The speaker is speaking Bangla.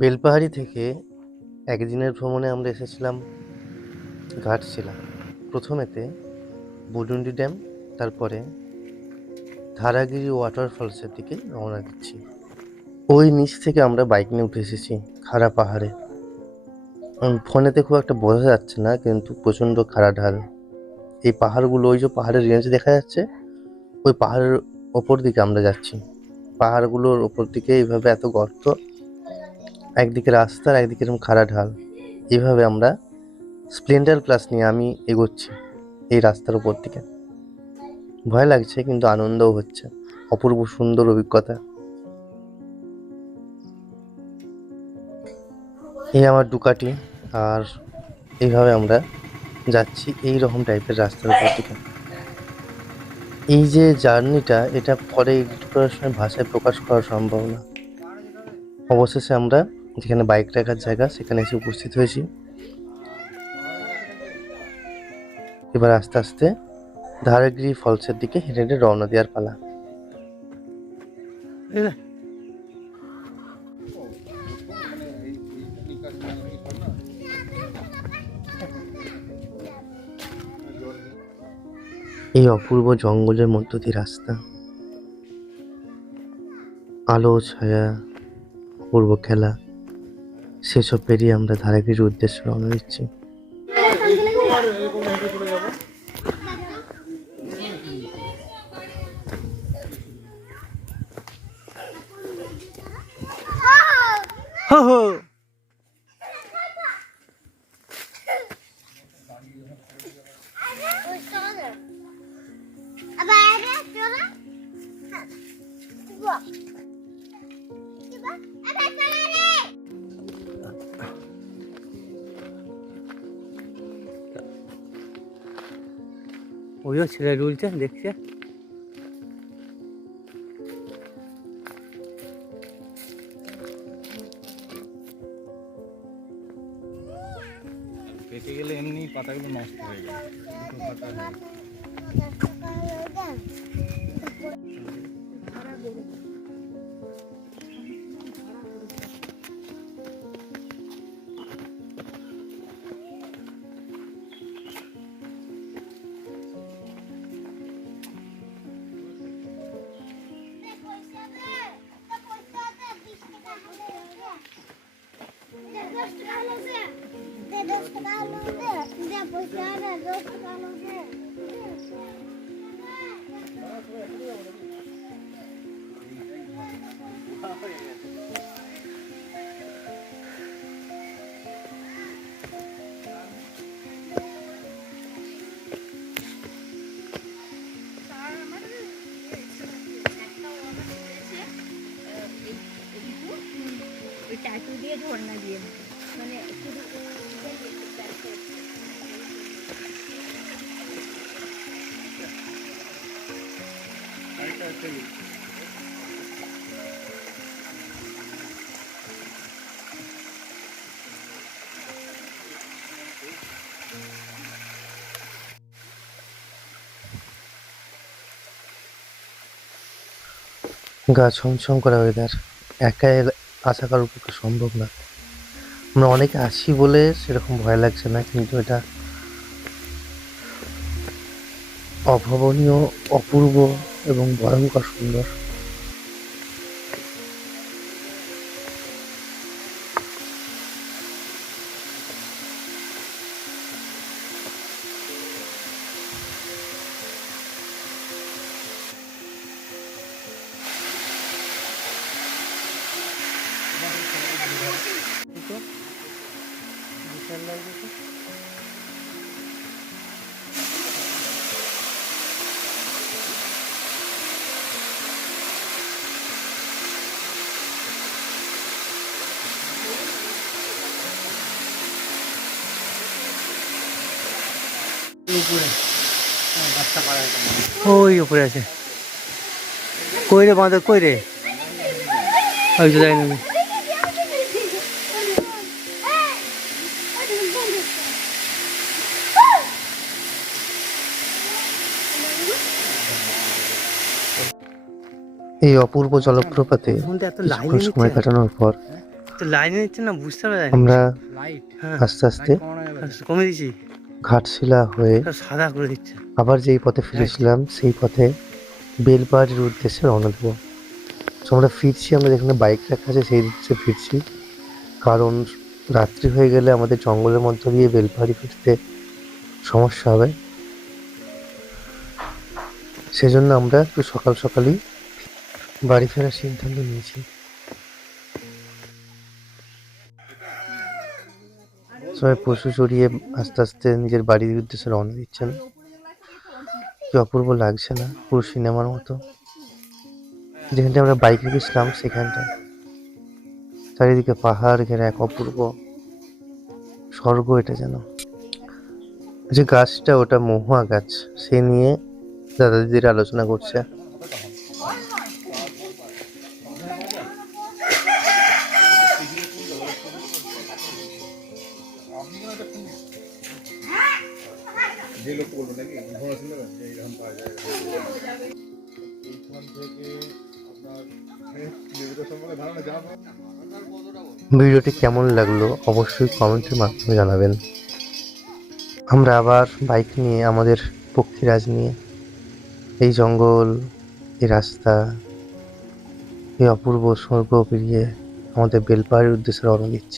বেলপাহাড়ি থেকে একদিনের ভ্রমণে আমরা এসেছিলাম, ঘাটশিলা। প্রথমেতে বুডুন্ডি ড্যাম, তারপরে ধারাগিরি ওয়াটারফলসের দিকে রওনা দিচ্ছি। ওই নিচ থেকে আমরা বাইক নিয়ে উঠে এসেছি খাড়া পাহাড়ে। ফোনেতে খুব একটা বোঝা যাচ্ছে না, কিন্তু প্রচণ্ড খাড়া ঢাল। এই পাহাড়গুলো, ওই যে পাহাড়ের রেঞ্জ দেখা যাচ্ছে, ওই পাহাড়ের ওপর দিকে আমরা যাচ্ছি। পাহাড়গুলোর ওপর দিকে এইভাবে এত গর্ত একদিকে রাস্তা আর একদিকে এরকম খাড়া ঢাল। এইভাবে আমরা স্প্লেন্ডার প্লাস নিয়ে আমি এগোচ্ছি এই রাস্তার উপর দিকে ভয় লাগছে কিন্তু আনন্দও হচ্ছে, অপূর্ব সুন্দর অভিজ্ঞতা। এই আমার ডুকাটি আর এইভাবে আমরা যাচ্ছি এই রকম টাইপের রাস্তার উপর দিকে এই যে জার্নিটা, এটা পরে সময় ভাষায় প্রকাশ করা সম্ভব না। অবশেষে আমরা যেখানে বাইক রাখার জায়গা সেখানে এসে উপস্থিত হয়েছি। এবার আস্তে আস্তে ধারাগিরি ফলসের দিকে হেঁটে হেঁটে রওনা দেওয়ার পালা। এই অপূর্ব জঙ্গলের মধ্য দিয়ে রাস্তা। আলো ছায়া অপূর্ব খেলা। সেসব পেরিয়ে আমরা ধারাগিরির উদ্দেশ্য রওনা দিচ্ছি। ওইও ছেলে রুলছে দেখছে। পেটে গেলে এমনি পাতাগুলো নষ্ট হয়ে যায়। দুটো পাতা নেই। ট্যাটু দিয়ে ঝর্ণা দিয়ে মানে শুধু গা ছমছম করা ওয়েদার। একা এ- আসা কারোর পক্ষে সম্ভব না। আমরা অনেকে আসি বলে সেরকম ভয় লাগছে না, কিন্তু এটা অভাবনীয়, অপূর্ব এবং ভয়ঙ্কর সুন্দর you. ওই উপরে আছে। কই রে বাঁধা কই রে? ওই তো যাই না এই অপূর্ব জলপ্রপাতে কিছুক্ষণ সময় কাটানোর পর তো লাইনে নিচ্ছে না বুঝতে পারা আমরা লাইট হ্যাঁ আস্তে আস্তে কমে দিছি ঘাটশিলা হয়ে সাদা করে দিচ্ছে। আবার যেই পথে ফিরেছিলাম সেই পথে বেলপাহাড়ির উদ্দেশ্যে রওনা দেবো। তো আমরা ফিরছি আমরা যেখানে বাইক রাখা আছে সেই উদ্দেশ্যে ফিরছি। কারণ রাত্রি হয়ে গেলে আমাদের জঙ্গলের মধ্য দিয়ে বেলপাহাড়ি ফিরতে সমস্যা হবে। সেজন্য আমরা একটু সকাল সকালই বাড়ি ফেরার সিদ্ধান্ত নিয়েছি। সবাই পশু চড়িয়ে আস্তে আস্তে নিজের বাড়ির উদ্দেশ্যে রওনা দিচ্ছেন। কি অপূর্ব লাগছে না, পুরো সিনেমার মতো। যেখানটা আমরা বাইকে গেছিলাম সেখানটায়। চারিদিকে পাহাড় ঘেরা এক অপূর্ব স্বর্গ এটা যেন। যে গাছটা, ওটা মহুয়া গাছ, সে নিয়ে দাদা দিদির আলোচনা করছে। যে লোক নাকি? পাওয়া যায়। এইখান থেকে আপনার ভিডিওটি কেমন লাগল অবশ্যই কমেন্টের মাধ্যমে জানাবেন। আমরা আবার বাইক নিয়ে, আমাদের পক্ষীরাজ নিয়ে, এই জঙ্গল, এই রাস্তা, এই অপূর্ব স্বর্গ পেরিয়ে আমাদের বেলপাহাড়ির উদ্দেশ্যে রওনা দিচ্ছি।